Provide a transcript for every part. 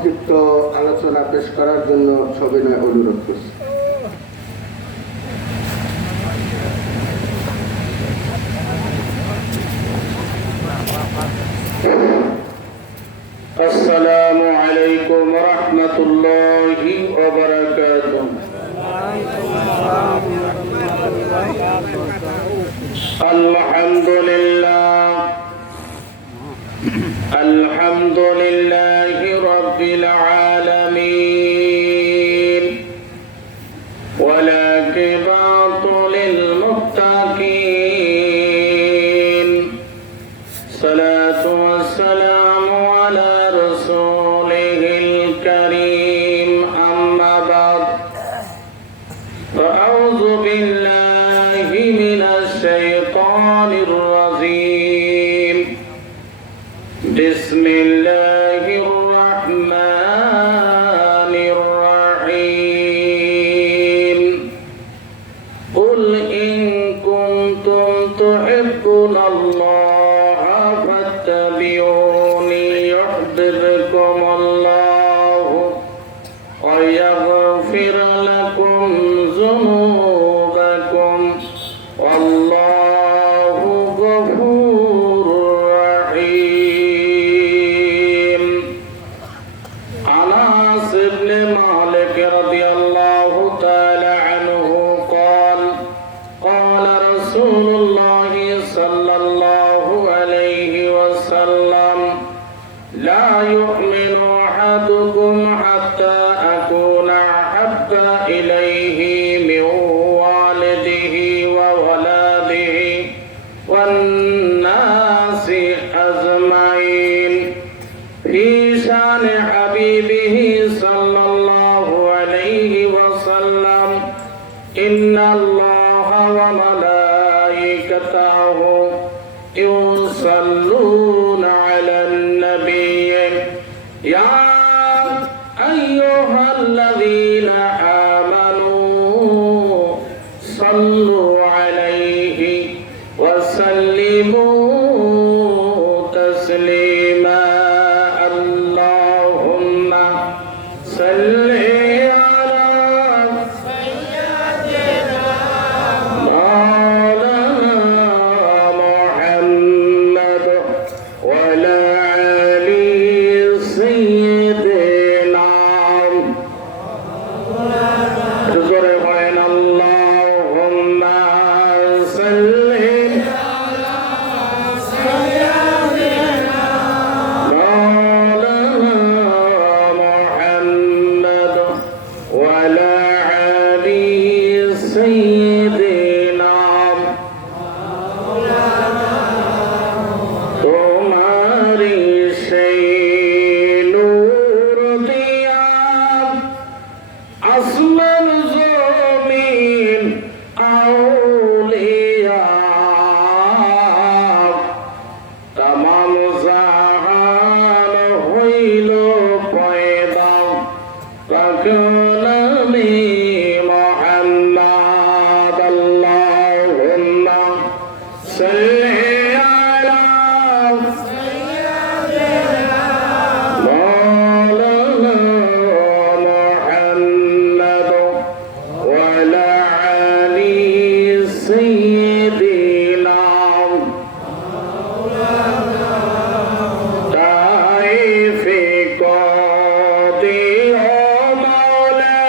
সংক্ষিপ্ত আলোচনা পেশ করার জন্য সবিনয় অনুরোধ করছি। আসসালামু আলাইকুম ওয়া রাহমাতুল্লাহি ওয়া বারাকাতুহু। আলহামদুলিল্লাহি রাব্বিল আলামিন ওয়াল আকিবাতু লিল মুত্তাকিন। সালাতু ওয়াসসালামু আলা রাসূলিহিল কারীম। আম্মা বা'দ। আউযু বিল্লাহি মিনাশ শাইতানির রাজীম। বিসমিল্লাহির রাহমানির রাহিম। কুল ইন কুনতুম তুহিব্বুনাল্লাহা ফাত্তাবিউনি ইউহিব্বুকুমুল্লাহু ওয়া ইয়াগফির লাকুম যুনুবাকুম ওয়াল্লাহু গফুরুর রাহিম। আনাস ইবনে মালিক রাদিয়াল্লাহু তাআলা আনহু قال قال رسول الله صلى الله عليه وسلم لا يؤمن أحدكم حتى أكون أحب إليه من والده وولده والناس أجمعين في شأن حبيبه صلى الله عليه وسلم إن الله وملائكته يصلون على النبي يا أيها الذين آمنوا صلوا عليه وسلموا تسليما اللهم صل على مولانا محمد وعلى آل سيدنا اللهم صل محمد وعلى آل سيدنا तुम्हारी সেই নূর দিয়া আসমান জমিন আউলিয়া तमाम জাহান হইল পয়দা পাকনামে মুহাম্মদ আল্লাহুম্মা সাল্লি আলা مولانا محمد وعلى آل سيدنا طائف قاضي مولا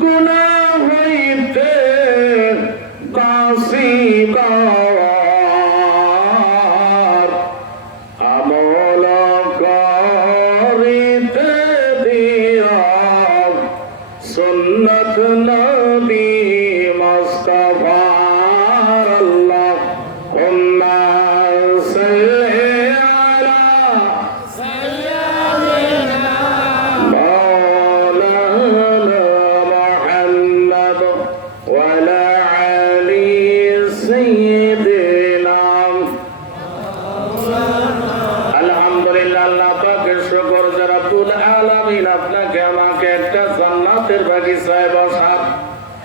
গুনাহ হইতে বাঁচিবার আমল করিতে দিয়া সুন্নত নবী মুস্তাফার আল্লাহুম্মা সাল্লি আলা مولانا محمد وعلى آل سيدنا আলহামদুলিল্লাহ। আল্লাহ পাকের শুকর যে রব্বুল আলামিন আপনাকে আমাকে একটা জান্নাতের বাগিচায় বসার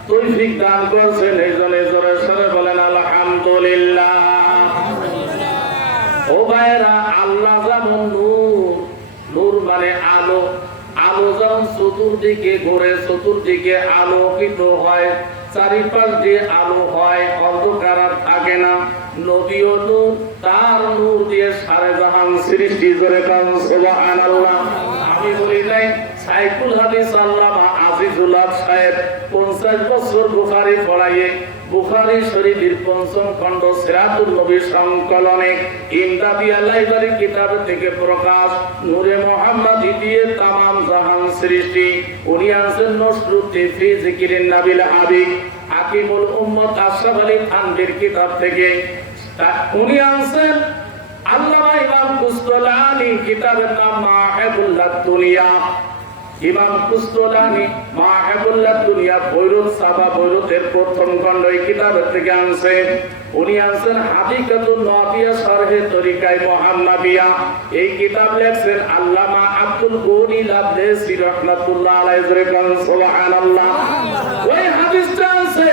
তৌফিক দান করেছেন। এই জন্য জোরে সরে বলেন আলহামদুলিল্লাহ। ও ভাইরা, আল্লাহ যেমন নূর মানে আলো। আলো যখন চতুর্দিকে ঘুরে, চতুর্দিকে আলোকিত হয়, চারিপাশ দিয়ে আলো হয়, অন্ধকার আর থাকে না। নবীও নূর, তার নূর দিয়ে সারে জাহান সৃষ্টি করে কান সুবহানাল্লাহ। আমি বলি নাই সাইকুল হাদিস আল্লামা আজিজুল হক সাহেব 50 বছর বুখারী পড়াইয়ে বুখারী শরীফের ৫ম খণ্ড সিরাতুন নবী সংকলনে ইমদাদিয়া লাইব্রেরি কিতাব থেকে প্রকাশ নূরে মুহাম্মাদি দিয়ে তামাম জাহান সৃষ্টি। উনি আছেন নসরুদ্দি ফি যিকিরিন নাবিল হাবিব, হাকিমুল উম্মত আশরাফ আলী থানভীর কিতাব থেকে। উনি আছেন আল্লামা ইমাম কুস্তলানি, কিতাবের নাম মাহিবুল্লাহ দুনিয়া। ইমাম কুস্তলানি মাহিবুল্লাহ দুনিয়া বৈরুত সাবা বৈরুতের ১ম খণ্ড এই কিতাবের থেকে আনছেন। উনি আছেন হাদিকাতুন নাবিয়া শারহে তরিকায়ে মুহাম্মাদিয়া, এই কিতাব লেখছেন আল্লামা আব্দুল গনি লাবলেসি রাহমাতুল্লাহ আলাইহি সুবহানাল্লাহ। ওই হাদিসটা আছে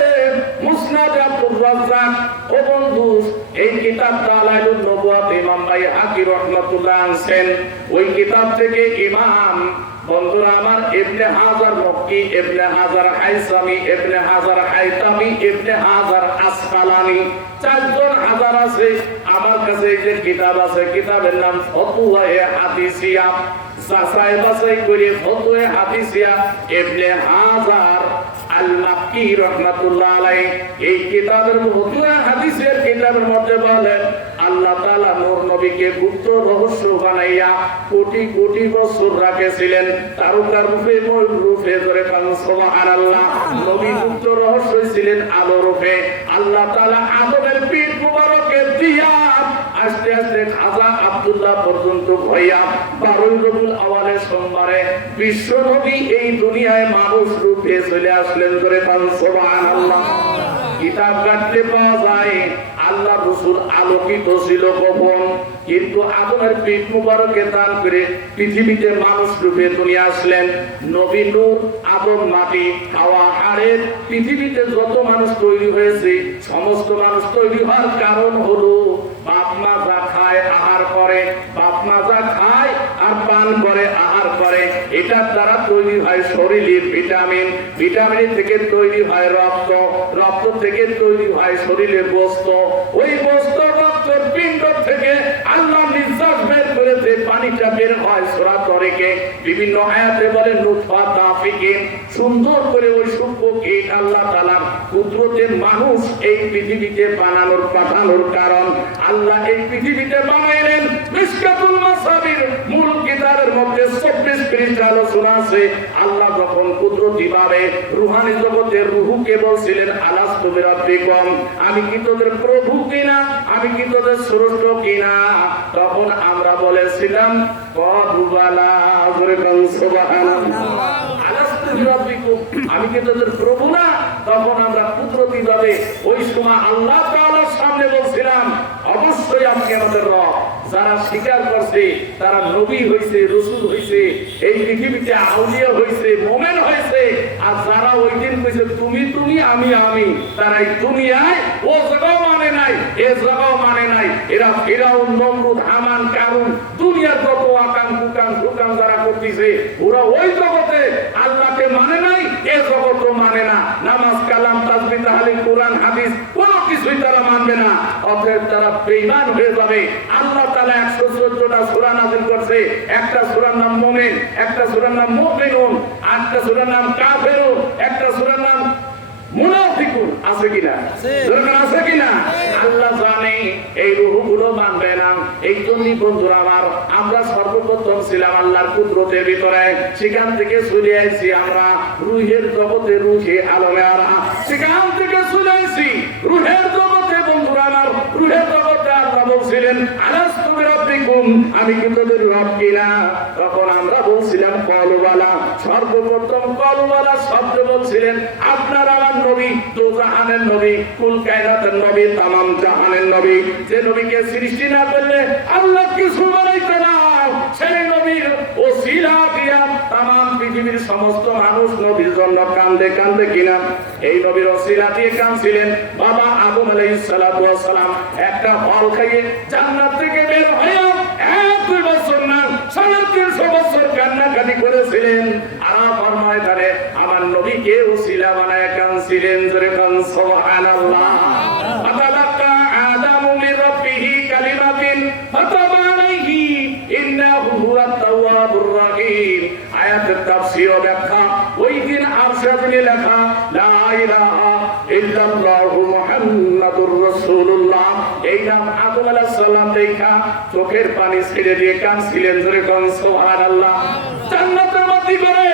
মুসনাদ আব্দুর রাজ্জাক। ও বন্ধু, এই কিতাবটা আলাইলুন নবুয়াত ইমাম বাইহাকি রাহমাতুল্লাহ আনছেন। ওই কিতাব থেকে ইমাম বন্ধুরা আমার ইবনে হাজার মক্কি, ইবনে হাজার হাইসামি, ইবনে হাজার হাইতামি, ইবনে হাজার আসকালানি, 4 জন হাজার আছে। আমার কাছে এই যে কিতাব আছে, কিতাবের নাম ফতুয়ায়ে হাদিসিয়া, যাচাই বাছাই করে ফতুয়ায়ে হাদিসিয়া ইবনে হাজার আল মাক্কি রাহমাতুল্লাহ আলাইহি। এই কিতাবের ফতুয়া হাদিসের কিতাবের মধ্যে বলেন আল্লাহ তাআলা নূর নবীকে গুপ্ত রহস্য বানাইয়া কোটি কোটি বছর রাখেছিলেন, তারকার রূপে, ময়ূর রূপে, ধরে পান সুবহানাল্লাহ। নবী গুপ্ত রহস্য ছিলেন আলো রূপে। আল্লাহ তাআলা আদমের পিঠ মুবারকে দিয়া আস্তে আস্তে খাজা আব্দুল্লাহ পর্যন্ত হইয়া 12 রবিউল আওয়ালের সোমবারে বিশ্ব নবী এই দুনিয়ায় মানুষ রূপে চলে আসলেন, ধরে পান সুবহানাল্লাহ। কিতাব ঘাটলে পাওয়া যায় আল্লাহ রাসূল আলোকিত ছিল কখন, কিন্তু আদমের পিঠ মুবারকে দান করে পৃথিবীতে মানুষ রূপে দুনিয়া আসলেন। নবী নূর, আদম মাটি, হাওয়া হাড়ের। পৃথিবীতে যত মানুষ তৈরি হয়েছে সমস্ত মানুষ তৈরি হওয়ার কারণ হলো বাপ মা যা খায় আহার করে, বাপ মা যা খায় আর পান করে আহার করে, এটার দ্বারা তৈরি হয় শরীরের ভিটামিন, ভিটামিন থেকে তৈরি হয় রক্ত, রক্ত থেকে তৈরি হয় শরীরের বস্ত্র, ওই বস্ত্র রক্তের পিণ্ড থেকে আল্লাহ নিঃশ্বাস বের করে যে পানিটা বের হয় সূরা তরিকে বিভিন্ন আয়াতে বলে নুতফা তাফিকিন। সুন্দর করে ওই সূক্ষ্মকে আল্লাহ তাআলার কুদরতের মানুষ এই পৃথিবীতে বানানোর পাঠানোর কারণ আল্লাহ এই পৃথিবীতে বানাইলেন। মিশকাতুল মাসাবির মূল কিতাবের মধ্যে 24 পৃষ্ঠা আলোচনা আছে। আল্লাহ যখন কুদরতি ভাবে রূহানি জগতের রূহকে বলছিলেন আলাস্তু বিরাব্বিকুম, আমি কি তোদের প্রভু কিনা, আমি কি তোদের স্রষ্টা কিনা, তখন আমরা বলেছিলাম ক্বালু বালা, জোরে বলুন সুবহানাল্লাহ। আলাস্তু বিরাব্বিকুম, আমি কি তোদের প্রভু না, তখন আমরা কুদরতি ভাবে ওই সময় আল্লাহ তাআলার সামনে বলছিলাম অবশ্যই আপনি আমাদের রব। যারা স্বীকার করছে তারা নবী হইছে, রাসূল হইছে, এই পৃথিবীতে আউলিয়া হইছে, মুমিন হইছে। আর যারা ওই দিন কইছে তুমি তুমি আমি আমি, তারা এই দুনিয়ায় ও জায়গাও মানে নাই, এ জায়গাও মানে নাই। এরা ফিরাউন, নমরুদ, হামান, কারুন, দুনিয়ার যত আকাম কুকাম হুকাম যারা করতেছে ওরা ওই জগতে আল্লাহকে মানে নাই, এ জগতও মানে না। নামাজ, কালাম, তাসবিহ, তাহলিল, কোরআন, হাদিস কোনো কিছুই তারা মানবে না। অতএব তারা বেঈমান হয়ে যাবে। আল্লাহ তাআলা 114টা সূরা নাযিল করছে। একটা সূরার নাম মুমিন, একটা সূরার নাম মুমিনুন, একটা সূরার নাম কাফিরুন, একটা সূরার নাম মুনাফিকুন। আছে কিনা? দরকার আছে কিনা? আল্লাহ জানে এই রূহগুলো মানবে না। এই জন্যই বন্ধুরা আমার, আমরা সর্বপ্রথম ছিলাম আল্লাহর কুদরতের ভিতরে, সেখান থেকে চলে আসছি আমরা রূহের জগতে, রূহে আলমে আরা, সেখান থেকে চলে আসছি রূহের জগতে। বন্ধুরা আমার, রূহের জগতে আল্লাহ বলছিলেন আলাস্তু বিরাব্বিকুম, আমি কি তোদের রব কিনা, তখন আমরা বলছিলাম ক্বালু বালা। সর্বপ্রথম ক্বালু বালা শব্দ বলছিলেন আপনার আমার নবী, দো জাহানের নবী, কুল কায়নাতের নবী, তামাম জাহানের নবী। যে নবীকে সৃষ্টি না করলে আল্লাহ কিছু বানাইতে না, সেই নবীর ওসিলা দিয়া তামাম পৃথিবীর সমস্ত মানুষ নবীর জন্য কান্দে কান্দে কিনা। এই নবীর ওসিলা দিয়ে কাঁদছিলেন বাবা আদম আলাইহিস সালাতু ওয়াস সালাম। একটা ফল খাইয়ে জান্নাত থেকে বের হয়ে 1-2 বছর না 350 বছর কান্নাকাটি করেছিলেন। আরাফার ময়দানে আমার নবীকে উসিলা বানায় কাঁদছিলেন। জোরে কান সুবহানাল্লাহ। ফাতালাক্কা আদামু মির রাব্বিহি কালিমাতিন ফাতাবা আলাইহি ইন্নাহু হুয়াত তাওয়াবুর রহিম। আয়াতের তাফসীর ও ব্যাখ্যা ওই দিন আরশে আজিমে লেখা লা ইলাহা ইল্লাল্লাহু মুহাম্মাদুর রাসূলুল্লাহ, এই নাম আদম আলাইহিস সালাম দেখা চোখের পানি ছেড়ে দিয়ে কাঁদছিলেন। জোরে কোন সুবহানাল্লাহ। জান্নাতের মধ্যে করে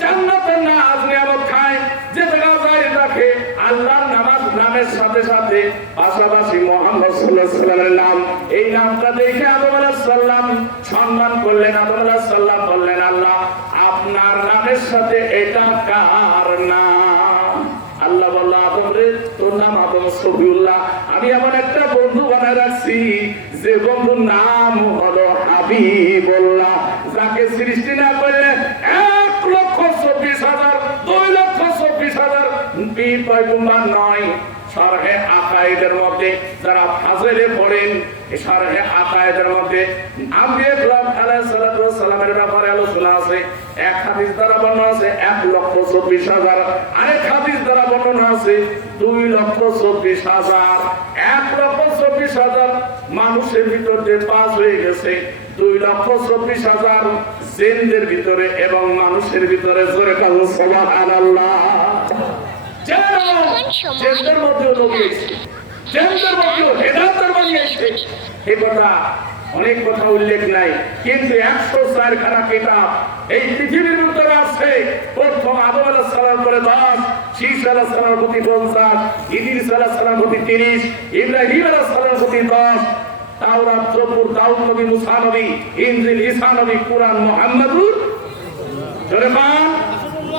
জান্নাতের নাজ নিয়ামত খায়, যে জায়গা যায় রাখে আল্লাহর নামাজ নামের সাথে সাথে পাশাপাশি মুহাম্মদ সাল্লাল্লাহু আলাইহি ওয়াসাল্লামের নাম, এই নামটা দেখে আদম আলাইহিস সালাম সম্মান করলেন। আদম আলাইহিস সালাম বললেন, আল্লাহ আপনার নামের সাথে এটা কার নাম? আল্লাহ বলল, আদম রে তোর নাম আদম সফিউল্লাহ। আমি এমন একটা বন্ধু বানায় রাখছি যে বন্ধুর নাম হলো হাবিবুল্লাহ, যাকে সৃষ্টি না করলেন 1,24,000 2,24,000 পীর পয়গম্বর নয়। শরহে আকায়েদের মধ্যে যারা ফাজিলে পড়েন, শরহে আকায়েদের মধ্যে আম্বিয়া ইকরাম আলাইহিস সালাতু ওয়াস সালামের ব্যাপারে আলোচনা আছে। এক হাদিস দ্বারা বর্ণনা আছে 1,24,000, আরেক হাদিস দ্বারা বর্ণনা আছে 2,24,000। 1,24,000 মানুষের ভিতরে পাস হয়ে গেছে, 2,24,000 জিনদের ভিতরে এবং মানুষের ভিতরে। জোরে কান সুবহানাল্লাহ। জেনদের মধ্যেও নবী এসেছে, জেনদের মধ্যেও হেদায়েতের বাণী এসেছে। এই কথা অনেক কথা উল্লেখ নাই, কিন্তু 104 খানা কিতাব এই পৃথিবীর ভিতরে আছে। প্রথম আদম আলাইহিস সালাম করে 10, শীশ আলাইহিস সালামের প্রতি 50, ইদ্রিস আলাইহিস সালামের প্রতি 30, ইব্রাহিম আলাইহিস সালামের প্রতি 10, তাওরাত, জবুর, দাউদ নবী, মুসা নবী, ইনজিল, ঈসা নবী, কুরআন, মুহাম্মাদুর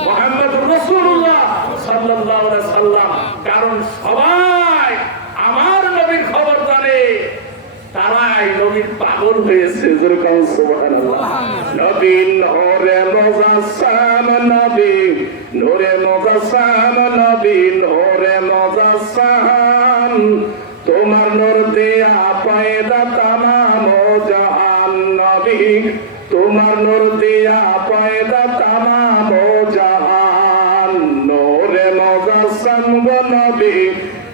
মুহাম্মাদুর রাসূলুল্লাহ সাল্লাল্লাহু আলাইহি সাল্লাম। কারণ সবাই আমার নবীর খবর জানে, তারাই নবীর পাগল হয়েছে। জোরে কান সুবহানাল্লাহ। নবী নূরে মুজাসসাম, নবী নূরে মুজাসসাম, নবী নূরে মুজাসসাম, তোমার নূর দিয়া পয়দা তামাম জাহান। নবী তোমার নূর দিয়া পয়দা তামাম জাহান। নূরে মুজাসসাম গো নবী,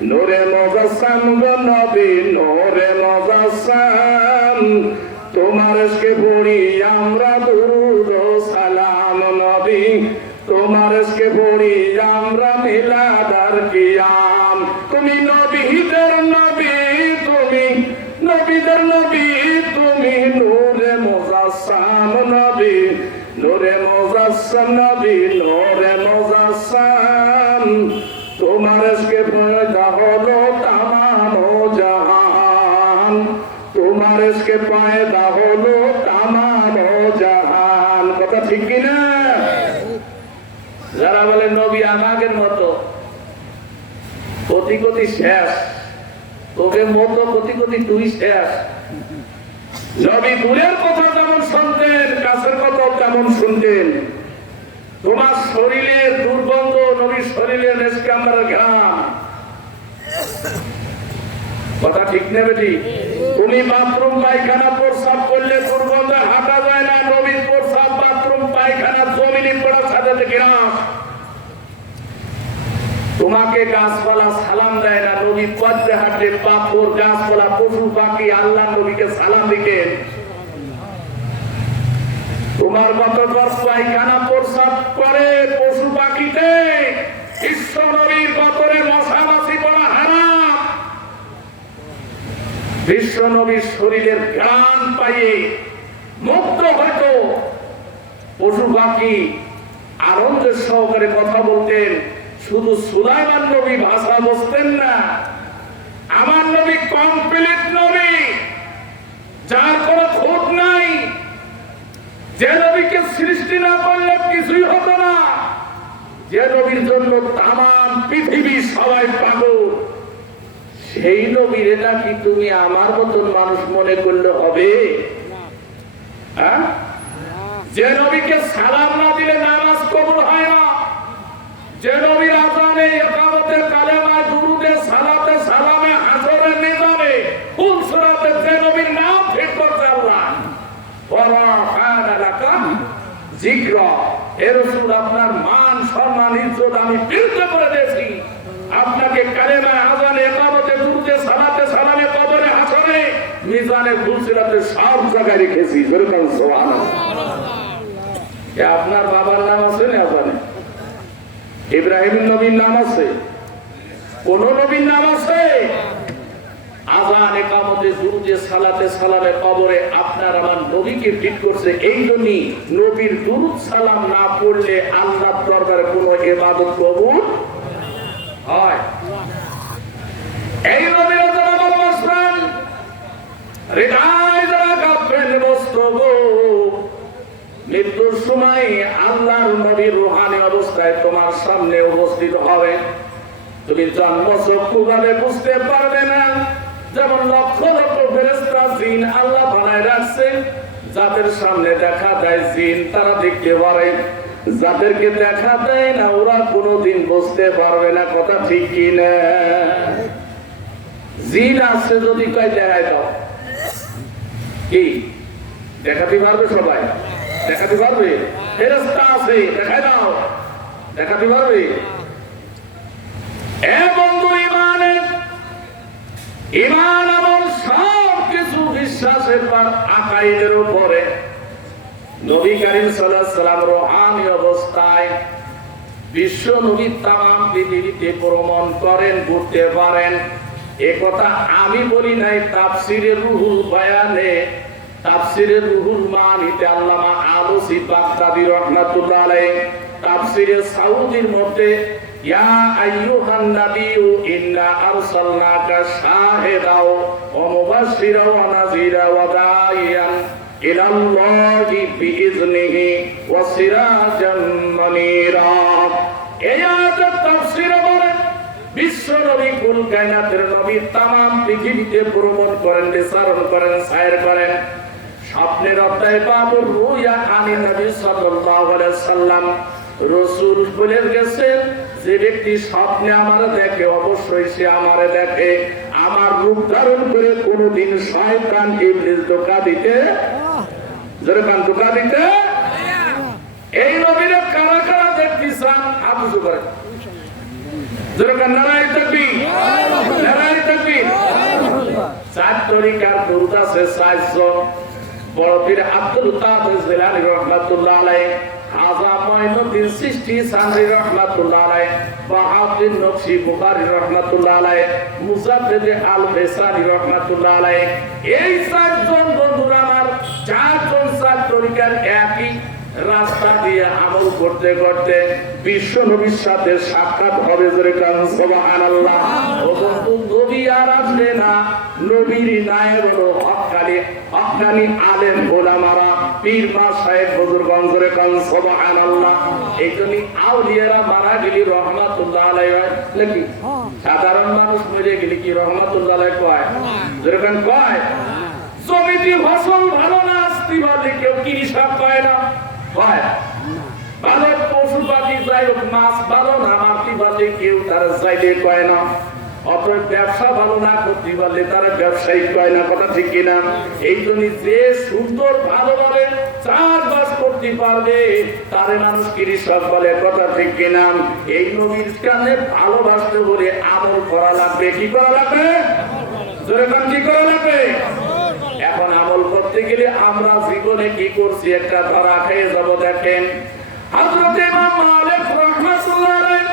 নূরে মুজাসসাম গো নবী, নূরে মুজাসসাম, তোমার ইশকে পড়ি আমরা দুরূদ ও সালাম। নবী তোমার ইশকে পড়ি আমরা মিলাদ আর কিয়াম। তুমি নবীদের নবী, তুমি নবীদের নবী, তুমি নূরে মুজাসসাম নবী, নূরে মুজাসসাম নবী, নূরে মুজাসসাম, তোমার ইশকে পয়দা হলো তামাম জাহান। তোমার ইশকে পয়দা হলো তামাম জাহান। কথা ঠিক কিনা? যারা বলে নবী আমাদের মতো, কোটি কোটি শেষ, তোকে মতো কোটি কোটি তুই শেষ। নবী দূরের কথা যেমন শুনতেন, কাছের কথা তেমন শুনতেন। তোমার শরীরের দুর্গন্ধ নবীর শরীরে নেশকাম্বার ঘাম। কথা ঠিক নেবে ঠিক? তুমি বাথরুম পায়খানা প্রস্রাব করলে দুর্গন্ধে হাঁটা যায় না, নবীর প্রস্রাব বাথরুম পায়খানা জমিনে পড়ার সাথে ঘাম। তোমাকে গাছপালা সালাম দেয় না, নবী পদ্মে হাঁটে, পাথর, গাছপালা, পশু পাখি আল্লাহ নবীকে সালাম দিতেন। তোমার কত পায়খানা প্রস্রাব করে পশু পাখিতে, বিশ্ব নবীর কতরে মশা মাছি পড়া হারাম। বিশ্ব নবীর শরীরের ঘ্রাণ পাইয়ে মুক্ত হয়তো পশু পাখি আনন্দের সহকারে কথা বলতেন। শুধু সুলাইমান নবী ভাষা বুঝতেন না। আমার নবী কমপ্লিট নবী, যার কোনো খুঁত নাই, যে নবীকে সৃষ্টি না করলে কিছুই হতো না, যে নবীর জন্য তামাম পৃথিবী সবাই পাগল, সেই নবীরে নাকি তুমি আমার মতন মানুষ মনে করলে হবে? যে নবীকে সালাম না দিলে নামাজ কবুল হয় না, যে নবীর আযানে, ইকামতে, কালেমায়, দুরুদে, সালাতে, সালামে, হাসরে, নিজামে, কুল সূরাতে যে নবীর নাম ঠিক করতে আল্লাহ ওয়া মা কানা লাকা জিক্র, হে রাসূল আপনার মান সম্মান ইজ্জত আমি বিরুদ্ধ করে দিয়েছি। আপনাকে কালেমা, আযানে, ইকামতে, দুরুদে, সালাতে, সালামে, কবরে, হাসরে, মিজানে, ফুলসিরাতে সব জায়গায় রেখেছি। বলুন সুবহানাল্লাহ। আপনার বাবার নাম আছে না আযানে? ইব্রাহিম নবীর নাম আছে? কোন নবীর নাম আছে? আযান, ইকামতে, দুরুদে, সালাতে, সালামে, কবরে আপনার আমার নবীকে ফিট করছে। এই জন্যই নবীর দুরুদ সালাম না পড়লে আল্লাহর দরবারে কোনো ইবাদত কবুল হয়। এই নবীর যারা ভালোবাসেন, হৃদয় যারা কাঁপেন মস্তক, মৃত্যুর সময় আল্লাহর নবীর রূহানি অবস্থায় তোমার সামনে উপস্থিত হবে। তুমি জন্মচক্ষুভাবে বুঝতে পারবে না। যেমন লক্ষ লক্ষ ফেরেশতা জিন আল্লাহ বানায় রাখছে, যাদের সামনে দেখা দেয় জিন তারা দেখতে পারে, যাদেরকে দেখা দেয় না ওরা কোনোদিন বুঝতে পারবে না। কথা ঠিক কি না? জিন আছে যদি কয় দেখায় দাও, কি দেখাতে পারবে? সবাই দেখাতে পারবে? ফেরেশতা আছে দেখায় দাও, দেখাতে পারবে? এ বন্ধু, ঈমান আমল সব কিছু বিশ্বাসের পর আকাইদের উপরে নবী করিম সাল্লাল্লাহু আলাইহি ওয়াসাল্লাম রূহানি অবস্থায় বিশ্ব নবী তামাম পৃথিবীতে ভ্রমণ করেন, ঘুরতে পারেন। এ কথা আমি বলি নাই, তাফসিরে রুহুল বায়ানে, তাফসিরে রুহুল মানিতে আল্লামা আলুসি বাগদাদি রাহমাতুল্লাহ আলাইহি তাফসিরে সাউদীর মধ্যে ইয়া আইয়ুহান নাবিয়্যু ইন্না আরসালনাকা শাহিদাও ওয়া মুবাশশিরাও ওয়া নাযীরা ওয়া দাঈয়ান ইলাল্লাহি বিইজনিহি ওয়া সিরাজাম মুনীরা। এই আয়াতের তাফসীরে বলেন বিশ্ব নবী কুল কায়নাতের নবী তামাম পৃথিবীতে ভ্রমণ করেন, বিচরণ করেন, সায়ের করেন। স্বপ্নের অধ্যায় বাবুর রুয়া আনি নবী সাল্লাল্লাহু আলাইহি ওয়াসাল্লাম রাসূল বলে গেছেন, যে ব্যক্তি স্বপ্নে আমারে দেখে অবশ্যই সে আমারে দেখে। আমার রূপ ধারণ করে কোনদিন শয়তান ইবলিস ধোঁকা দিতে, যেরকম ধোঁকা দিতে। এই নবীরে কারা কারা দেখতে চান? হাত উঁচু করেন, যেরকম নারায়ে তাকবীর, নারায়ে তাকবীর। চার তরিকার দুরূদ আছে, 4জন। বড় পীর আব্দুল কাদের জিলানী রাহমাতুল্লাহ আলাইহি, খাজা মুঈনুদ্দিন চিশতি সানরি রাহমাতুল্লাহ আলাইহি, বাহাউদ্দিন নকশী বুখারী রাহমাতুল্লাহ আলাইহি, মুজাদ্দিদ আল ফিসানি রাহমাতুল্লাহ আলাইহি। এই 4জন বন্ধুরা আমার, 4জন 4 তরিকার একই রাস্তা দিয়ে আমল করতে করতে বিশ্ব নবীর সাথে সাক্ষাৎ হবে। যেরকম সুবহানাল্লাহ। ও বন্ধু, নবী আর আসবে না, নবীর নায়েব হলো হক্কানি আলেম ওলামারা, পীর মাশায়েখ বুজুর্গগণ। যেরকম সুবহানাল্লাহ। এই জন্যই আউলিয়ারা মারা গেলে রহমাতুল্লাহ আলাইহি হয় নাকি? সাধারণ মানুষ মরে গেলে কি রহমাতুল্লাহ আলাইহি কয়? যেরকম কয় জমিতে ফসল ভালো না আসতে বলে কেউ কৃষক কয় না, কয় ভালো পশু পাখি যাই হোক মাছ ভালো না মারতে পারলে কেউ তারা চাইলে কয় না। অতএব ব্যবসা ভালো না করতে পারলে তারা ব্যবসায়ী কয় না। কথা ঠিক কিনা? এই জন্য যে সুন্দর ভালোভাবে চাষবাস করতে পারবে তারে মানুষ কৃষক বলে। কথা ঠিক কিনা? এই নবীর কানে ভালোবাসতে বলে আমল করা লাগবে। কি করা লাগবে? যেরকম কি করা লাগবে? এখন আমল করতে গেলে আমরা জীবনে কি করছি একটা ধরা খেয়ে যাব। দেখেন হযরত ইমাম মালিক রাহমাতুল্লাহ আলাইহি,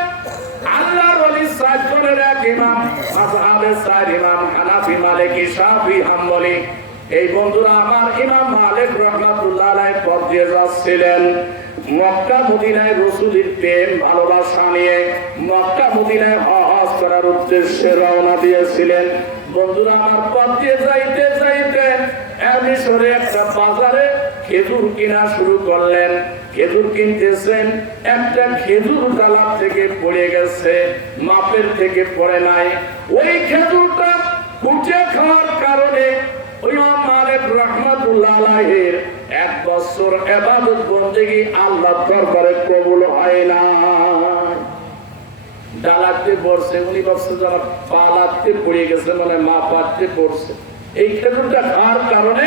আল্লাহর ওলি 7 জনের এক ইমাম, মাযহাবে 4 ইমাম, হানাফি, মালিকি, শাফি, হাম্বলি। এই বন্ধুরা আমার, ইমাম মালিক রাহমাতুল্লাহ আলাইহি পথ দিয়ে যাচ্ছিলেন মক্কা মদিনায় রাসূলের প্রেম ভালোবাসা নিয়ে। মক্কা মদিনায় হজ করার উদ্দেশ্যে রওনা দিয়েছিলেন। বন্ধুরা আমার, পথ দিয়ে যাইতে যাইতে মিশরে একটা বাজারে খেজুর কিনা শুরু করলেন। খেজুর কিনতেছেন, একটা খেজুর ডালা থেকে পড়ে গেছে, মাপের থেকে পড়ে নাই। ওই খেজুরটা ফুটে খাওয়ার কারণে ইমাম মালিক রাহমাতুল্লাহ আলাইহির 1 বছর ইবাদত বন্দেগী আল্লাহর দরবারে কবুল হয় না। ডালাতে পড়ছে, উনি ভাবছে যারা পালাতে পড়ে গেছে মানে মা পাতে পড়ছে। এই খেজুরটা খাওয়ার কারণে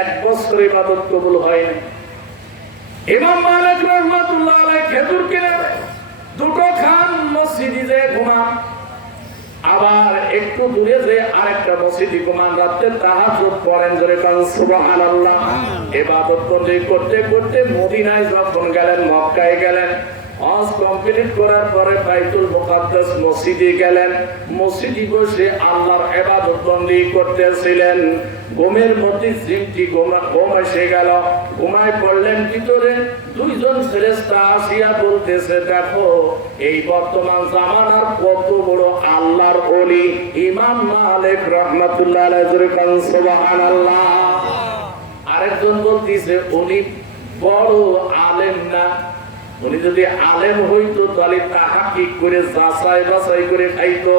1 বছর ইবাদত কবুল হয় না। ইমাম মালিক রাহমাতুল্লাহ আলাইহি খেজুর কিনে দুটো খান মসজিদে যে ঘুমান, আবার একটু দূরে যে আরেকটা মসজিদে ঘুমান, রাতে তাহাজ্জুদ পড়েন, জোরে কান সুবহানাল্লাহ। ইবাদত বন্দেগি করতে করতে মদিনায় যখন গেলেন, মক্কায় গেলেন, হজ কমপ্লিট করার পরে বাইতুল মুকাদ্দাস মসজিদে গেলেন, মসজিদে বসে আল্লাহর ইবাদত বন্দেগি করতেছিলেন। ঘুমের মধ্যে জিনটি ঘুম এসে গেল, ঘুমায় পড়লেন। ভিতরে দুইজন ফেরেশতা আসিয়া বলতেছে, দেখো এই বর্তমান জামানার কত বড় আল্লাহর ওলি ইমাম মালিক রাহমাতুল্লাহ আলাইহি, সুবহানাল্লাহ। আরেকজন বলতেছে, উনি বড় আলেম না, উনি যদি আলেম হইতো তাহলে তাহাক্কুক করে যাচাই বাছাই করে খাইতো।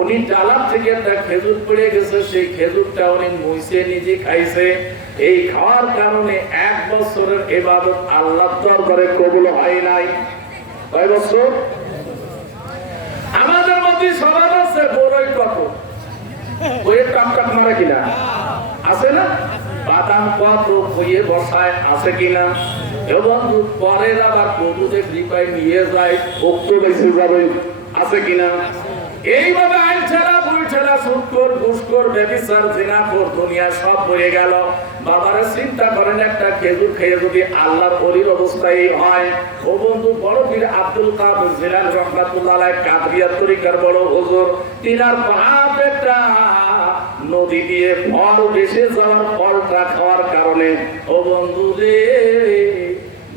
উনি ডালার থেকে একটা খেজুর পড়ে গেছে, সেই খেজুরটা উনি মুইছে নিজে খাইছে। এই খাওয়ার কারণে 1 বছরের ইবাদত আল্লাহর দরবারে কবুল হয় নাই। কয় বছর? আমাদের মধ্যে সবার আছে বড়ই কত বইয়ের টাক মারা কিনা আছে না? বাদাম কত বইয়ে বসায় আছে কিনা? এবং পরের আবার কদুতে কৃপায় নিয়ে যায়, ভক্ত বেঁচে যাবে আছে কিনা? এইভাবে আইন ছেড়া বই ছেড়া সুৎখোর ঘুষখোর ব্যভিচার জিনাখোর দুনিয়া সব হয়ে গেল। বাবারা চিন্তা করেন, একটা খেজুর খেয়ে যদি আল্লাহর ওলির অবস্থায় হয়। ও বন্ধু, বড় পীর আব্দুল কাদের জিলানী রাহমাতুল্লাহ আলাইহি কাদরিয়াত তরিকার বড় হুজুর, তিনার পাপ একটা নদী দিয়ে ফল ভেসে যাওয়ার ফলটা খাওয়ার কারণে ও বন্ধু রে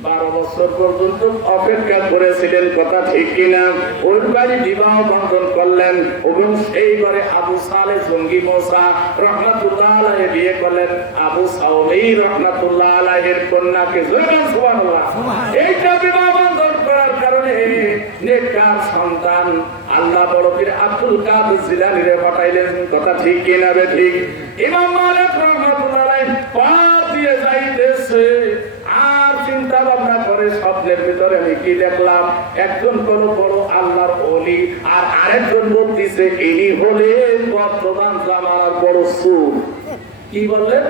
12 বছর পর্যন্ত অপেক্ষা করেছিলেন, কথা ঠিক কিনা? ওই বাড়ি বিবাহ বন্ধন করলেন এবং সেইবারে আবু সালেহ জঙ্গি মোসা রাহমাতুল্লাহ আলাইহি বিয়ে করলেন আবু সাউমি রাহমাতুল্লাহ আলাইহির কন্যাকে। সুবহানাল্লাহ। এইটা বিবাহ বন্ধন করার কারণে নেককার সন্তান আল্লাহ বড় পীর আব্দুল কাদের জিলানীরে পাঠাইলেন, কথা ঠিক কিনা? বে ঠিক। ইমাম মালিক রাহমাতুল্লাহ আলাইহি পার দিয়ে যাইতেছে, আর চিন্তা ভাবনা করে স্বপ্নের ভিতরে আমি কি দেখলাম, একজন কোন বড় আল্লাহর ওলি, আর আরেকজন বলতেছে ইনি হলেন বর্তমান জামানার বড় সুর। কি বললেন?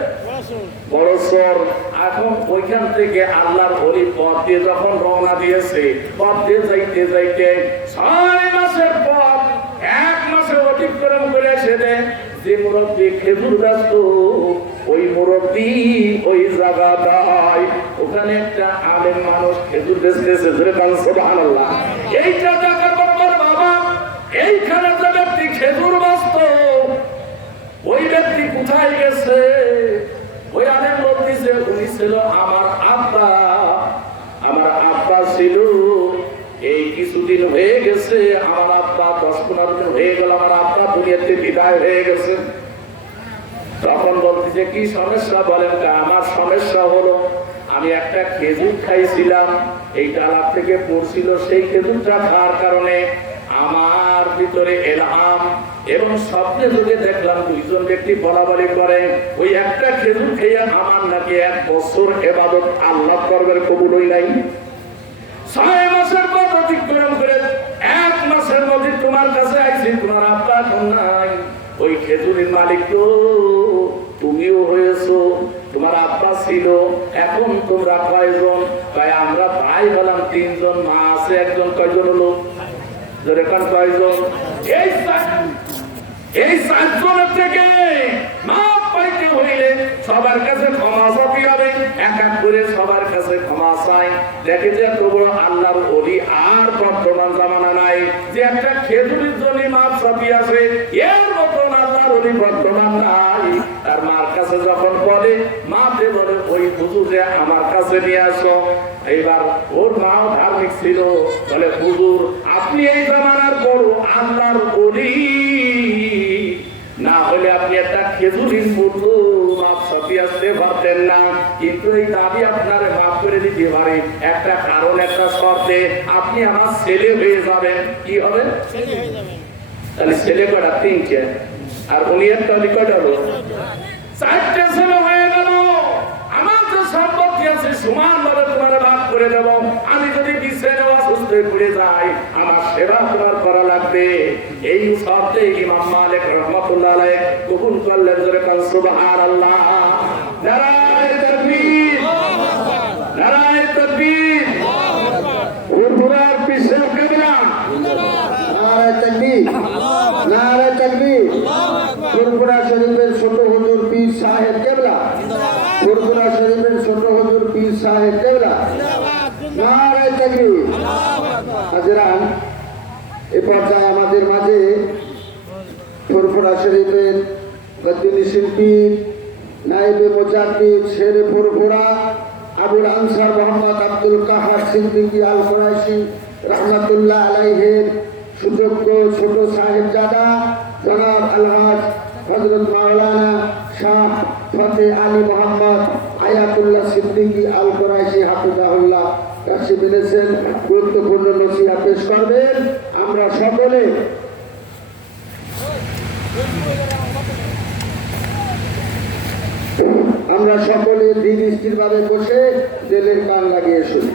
বড় চোর। এখন ওইখান থেকে আল্লাহর ওলি পথ দিয়ে যখন রওনা দিয়েছে, পথ দিয়ে যাইতে যাইতে 6 মাসের পথ 1 মাসে অতিক্রম করে এসে যে মুরব্বী খেজুর ব্যস্ত, ওই মুরব্বী ওই জায়গাটায় ওখানে একটা আলেম মানুষ খেজুর বেচতেছে, সুবহানাল্লাহ। এইটা দেখার পর বাবা, এইখানে যে ব্যক্তি খেজুর ব্যস্ত, ওই ব্যক্তি কোথায় গেছে? ওই আলেম বলতেছে, উনি ছিল আমার আব্বা। আমার আব্বা ছিল, এই কিছুদিন হয়ে গেছে আমার আব্বা, 10-15 দিন হয়ে গেল আমার আব্বা দুনিয়াতে বিদায় হয়ে গেছে। তখন বলতেছে, কি সমস্যা বলেন? আমার সমস্যা হলো আমি একটা খেজুর খাইছিলাম, এই ডালা থেকে পড়ছিল, সেই খেজুরটা খাওয়ার কারণে আমার ভিতরে এলহাম এবং স্বপ্নে যুগে দেখলাম দুইজন ব্যক্তি বলাবলি করে, ওই একটা খেজুর খেয়ে আমার নাকি 1 বছর ইবাদত আল্লাহ দরবারে কবুল হই নাই। 6 মাসের পর অতিক্রম করে 1 মাসের মধ্যে তোমার কাছে আইছি, তোমার আব্বা এখন নাই। ওই খেজুরের মালিক তো তুমিও হয়েছো, তোমার আব্বা ছিল, এখন তোমরা কয়জন? তাই আমরা ভাই হলাম 3 জন, মা আছে 1 জন। কয়জন হলো? যেরকম কয়জন? এই 4 জনের থেকে মাপ পাইতে হইলে সবার কাছে ক্ষমা চাইতে হবে, এক এক করে সবার কাছে ক্ষমা চাই। দেখে যে প্রভু আল্লাহর ওলি আর বর্তমান জামানা নাই যে একটা খেজুরের জন্য মাপ চাপি আছে, এর মতন আল্লাহর ওলি বর্তমান নাই। তার মার কাছে যখন বলে, মাতে বলে ওই হুজুর যে আমার কাছে নিয়ে আসো। এইবার ওর মাও ধার্মিক ছিল, বলে হুজুর আপনি এই জামানার বড় আল্লাহর ওলি, না হলে আপনি একটা খেজুরির মতো মাপ সাথে আসতে পারতেন না, কিন্তু এই দাবি আপনার মাফ করে দিতে পারি একটা কারণ, একটা শর্তে, আপনি আমার ছেলে হয়ে যাবেন। কি হবেন? তাহলে ছেলে কটা? 3টে। আর উনি একটা নিকট হলো 4টে ছেলে হয়ে গেল। আমার যে সম্পত্তি আছে সমান ভাবে তোমার ভাগ করে দেব। আমি যদি বিছানায় অসুস্থ হয়ে পড়ে যাই, আমার সেবা তোমার করা লাগবে। এই শর্তে ইমাম মালিক রাহমাতুল্লাহ আলাইহি কবুল করলেন, জোরে কান সুবহানাল্লাহ। নারায়ে তাকবীর, নারায়ে নারে তাকবীর। ফুরফুরা শরীফের ছোট হুজুর পীর সাহেব কেবলা, ফুরফুরা শরীফের ছোট হুজুর পীর সাহেব কেবলা, নারে তাকবীর। হাজিরান, এ পর্যায়ে আমাদের মাঝে ফুরফুরা শরীফের গদ্দিনী শিল্পী নায়েবে মুজাদ্দিদ শেরে ফুরফুরা আবুল আনসার মোহাম্মদ আব্দুল কাহার সিদ্দিকী আল কুরাইশি রহমতুল্লাহ আলাইহের সুযোগ্য ছোট সাহেবজাদা জনাব আলহাজ হযরত মাওলানা শাহ ফতে আলী মোহাম্মদ আয়াতুল্লাহ সিদ্দিকী আল কুরাইশি হাফিজাহুল্লাহ কাছে মিলেছেন, গুরুত্বপূর্ণ নসিহত পেশ করবেন। আমরা সকলে ধীর স্থির ভাবে বসে দিলের কান লাগিয়ে শুনি।